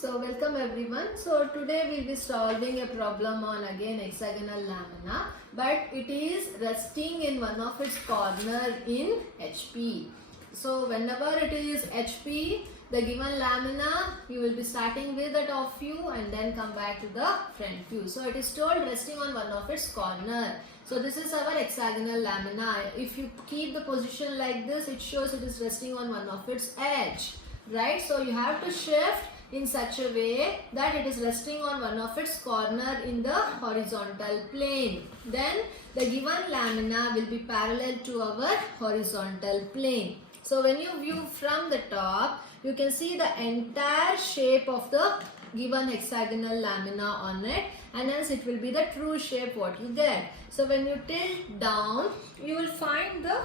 So welcome everyone. So today we'll be solving a problem on again hexagonal lamina, but it is resting in one of its corner in HP. So whenever it is HP, the given lamina, you will be starting with the top view and then come back to the front view. So it is told resting on one of its corner. So this is our hexagonal lamina. If you keep the position like this, it shows it is resting on one of its edge, right? So you have to shift in such a way that it is resting on one of its corner in the horizontal plane. Then the given lamina will be parallel to our horizontal plane. So when you view from the top, you can see the entire shape of the given hexagonal lamina on it, and hence it will be the true shape what you get. So when you tilt down, you will find the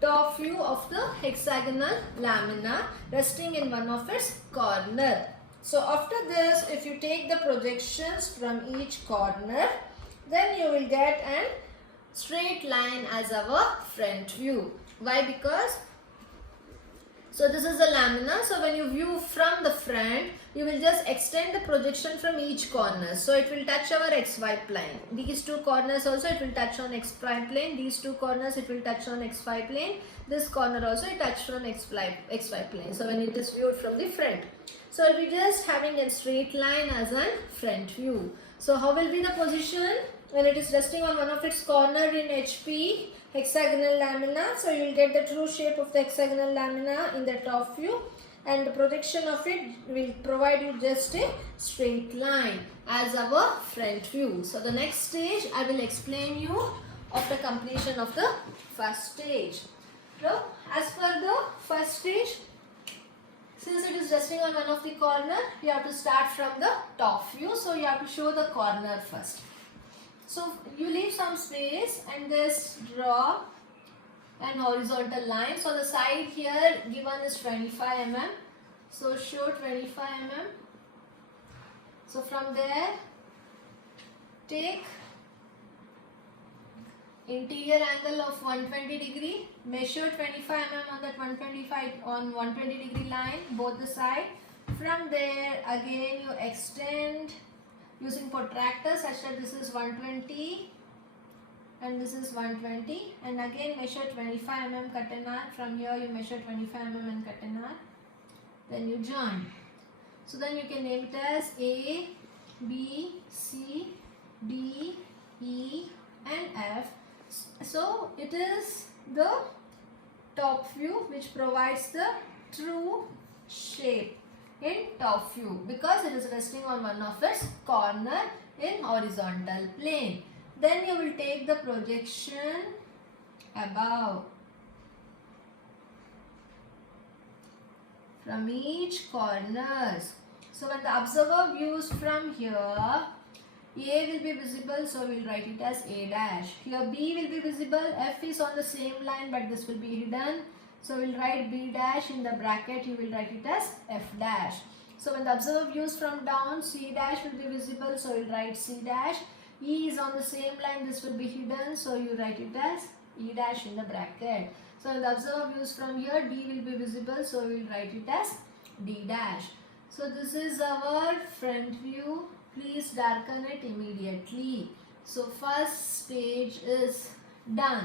top view of the hexagonal lamina resting in one of its corner. So after this, if you take the projections from each corner, then you will get an straight line as our front view. Why? Because so this is the lamina. So when you view from the front, you will just extend the projection from each corner. So it will touch our xy plane. These two corners also it will touch on xy plane. These two corners it will touch on xy plane. This corner also it touches on xy plane. So when it is viewed from the front. So it will be just having a straight line as a front view. So how will be the position when it is resting on one of its corner in HP hexagonal lamina? So you will get the true shape of the hexagonal lamina in the top view, and the projection of it will provide you just a straight line as our front view. So the next stage I will explain you after completion of the first stage. So as for the first stage, since it is resting on one of the corner, you have to start from the top view. So you have to show the corner first. So you leave some space and just draw an horizontal line. So the side here given is 25 mm. So show 25 mm. So from there, take interior angle of 120 degree. Measure 25 mm on that 120 degree line, both the side. From there, again you extend using protractor such that this is 120 and this is 120, and again measure 25 mm cut and arc. From here you measure 25 mm and cut and arc. Then you join. So then you can name it as A, B, C, D, E and F. So it is the top view which provides the true shape in top view because it is resting on one of its corner in horizontal plane. Then you will take the projection above from each corners. So when the observer views from here, A will be visible, so we will write it as A dash. Here B will be visible, F is on the same line but this will be hidden. So we will write B dash in the bracket, you will write it as F dash. So when the observer views from down, C dash will be visible, so we will write C dash. E is on the same line, this will be hidden, so you write it as E dash in the bracket. So when the observer views from here, D will be visible, so we will write it as D dash. So this is our front view. Please darken it immediately. So first stage is done.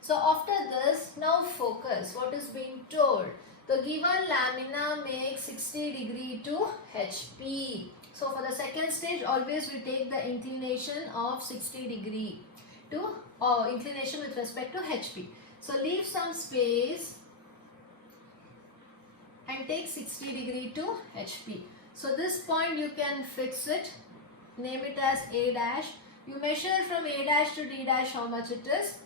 So after this, now focus what is being told. The given lamina makes 60 degree to HP. So for the second stage, always we take the inclination of 60 degree to inclination with respect to HP. So leave some space and take 60 degree to HP. So this point you can fix it, name it as A dash. You measure from A dash to D dash how much it is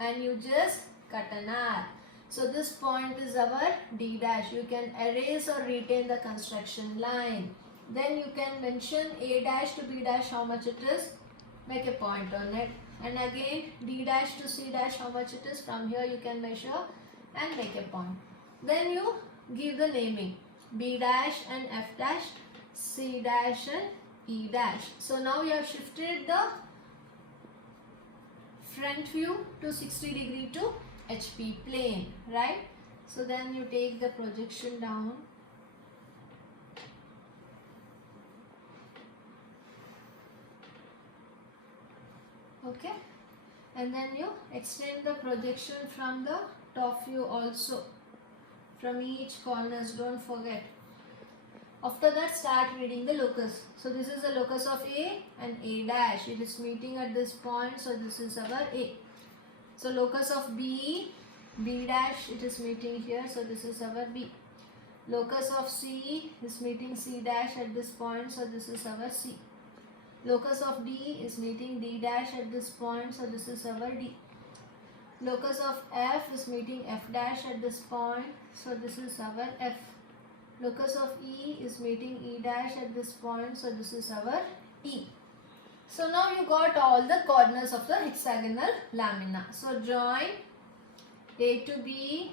and you just cut an arc. So this point is our D dash. You can erase or retain the construction line. Then you can mention A dash to B dash how much it is, make a point on it. And again D dash to C dash how much it is, from here you can measure and make a point. Then you give the naming. B dash and F dash, C dash and E dash. So now we have shifted the front view to 60 degree to HP plane, right? So then you take the projection down Okay, and then you extend the projection from the top view also, from each corners, don't forget. After that, start reading the locus. So this is the locus of A and A dash. It is meeting at this point, so this is our A. So locus of B, B dash, it is meeting here, so this is our B. Locus of C is meeting C dash at this point, so this is our C. Locus of D is meeting D dash at this point, so this is our D. Locus of F is meeting F dash at this point, so this is our F. Locus of E is meeting E dash at this point, so this is our E. So now you got all the corners of the hexagonal lamina. So join A to B,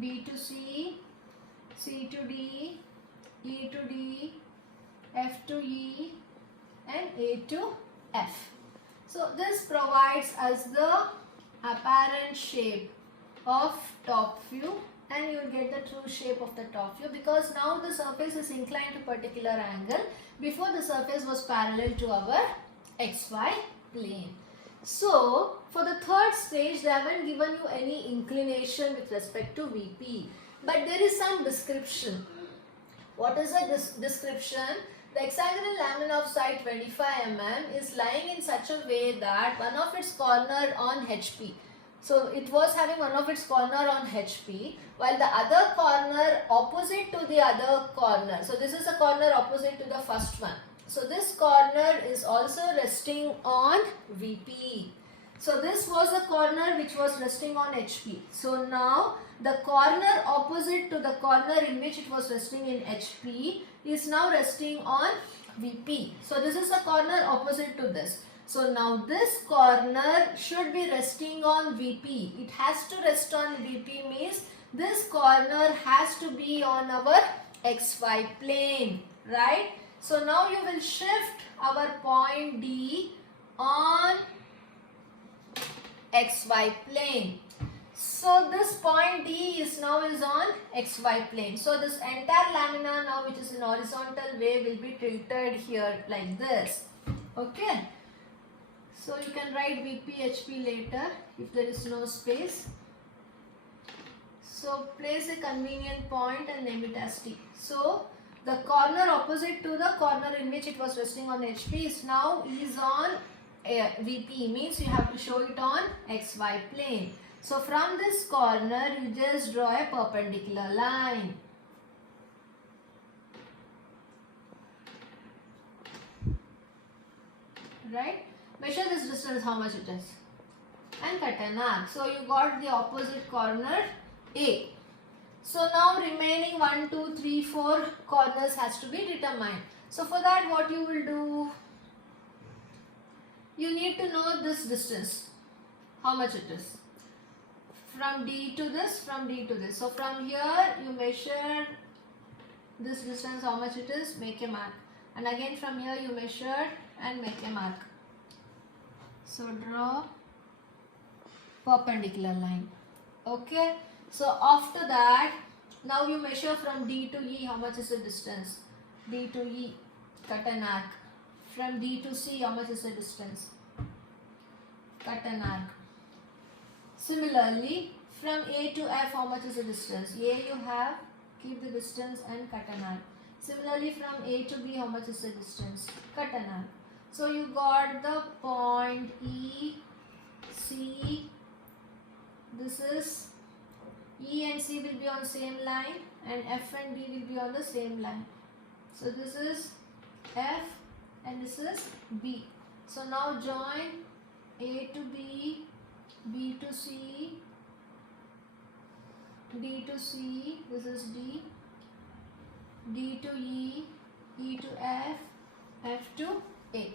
B to C, C to D, E to D, F to E, and A to F. So this provides us the apparent shape of top view, and you will get the true shape of the top view, because now the surface is inclined to particular angle. Before, the surface was parallel to our XY plane. So for the third stage, they haven't given you any inclination with respect to VP, but there is some description. What is the description? The hexagonal lamina of side 25 mm is lying in such a way that one of its corner on HP. So it was having one of its corner on HP, while the other corner opposite to the other corner. So this is a corner opposite to the first one. So this corner is also resting on VP. So this was a corner which was resting on HP. So now the corner opposite to the corner in which it was resting in HP is now resting on VP. So this is a corner opposite to this. So now this corner should be resting on VP. It has to rest on VP means this corner has to be on our XY plane, right? So now you will shift our point D on XY plane. So this point D is now on XY plane. So this entire lamina now, which is in horizontal way, will be tilted here like this. Okay. So you can write VP HP later if there is no space. So place a convenient point and name it as T. So the corner opposite to the corner in which it was resting on HP is now on VP, means you have to show it on XY plane. So from this corner you just draw a perpendicular line. Right? Measure this distance, how much it is, and cut an arc. So you got the opposite corner A. So now remaining 1, 2, 3, 4 corners has to be determined. So for that, what you will do? You need to know this distance, how much it is. From D to this, from D to this. So from here you measure this distance, how much it is, make a mark. And again from here you measure and make a mark. So draw perpendicular line. Okay. So after that, now you measure from D to E, how much is the distance? D to E, cut an arc. From D to C, how much is the distance? Cut an arc. Similarly, from A to F, how much is the distance? A you have, keep the distance and cut an arc. Similarly, from A to B, how much is the distance? Cut an arc. So you got the point E, C, this is E and C will be on same line, and F and B will be on the same line. So this is F and this is B. So now join A to B, B to C, D to C, this is D, D to E, E to F, F to A.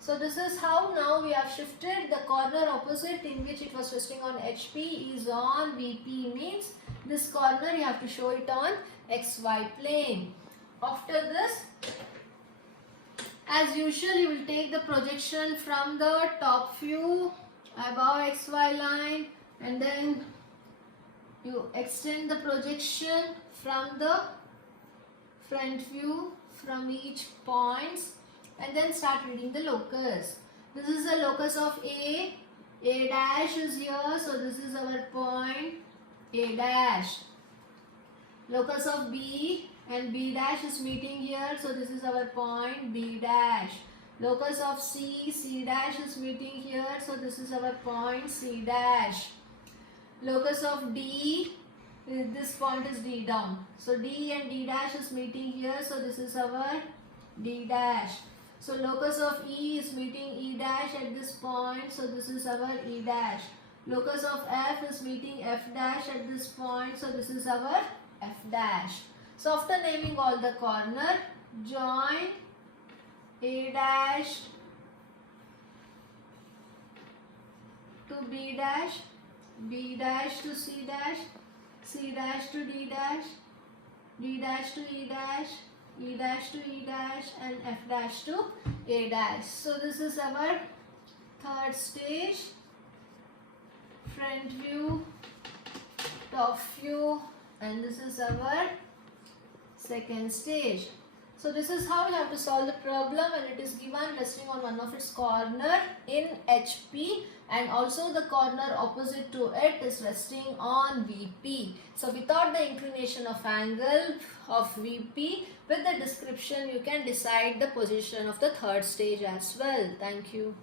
So this is how now we have shifted the corner opposite in which it was resting on HP is on VP, means this corner you have to show it on XY plane. After this, as usual, you will take the projection from the top view above XY line, and then you extend the projection from the front view from each points, and then start reading the locus. This is the locus of A. A dash is here, so this is our point A dash. Locus of B and B dash is meeting here, so this is our point B dash. Locus of C, C dash is meeting here, so this is our point C dash. Locus of D, this point is D down. So D and D dash is meeting here, so this is our D dash. So locus of E is meeting E dash at this point, so this is our E dash. Locus of F is meeting F dash at this point, so this is our F dash. So after naming all the corner, join A dash to B dash, B dash to C dash, C dash to D dash, D dash to E dash, E dash to E dash, and F dash to A dash. So this is our third stage. Front view, top view, and this is our second stage. So this is how you have to solve the problem, and it is given resting on one of its corner in HP, and also the corner opposite to it is resting on VP. So without the inclination of angle of VP, with the description you can decide the position of the third stage as well. Thank you.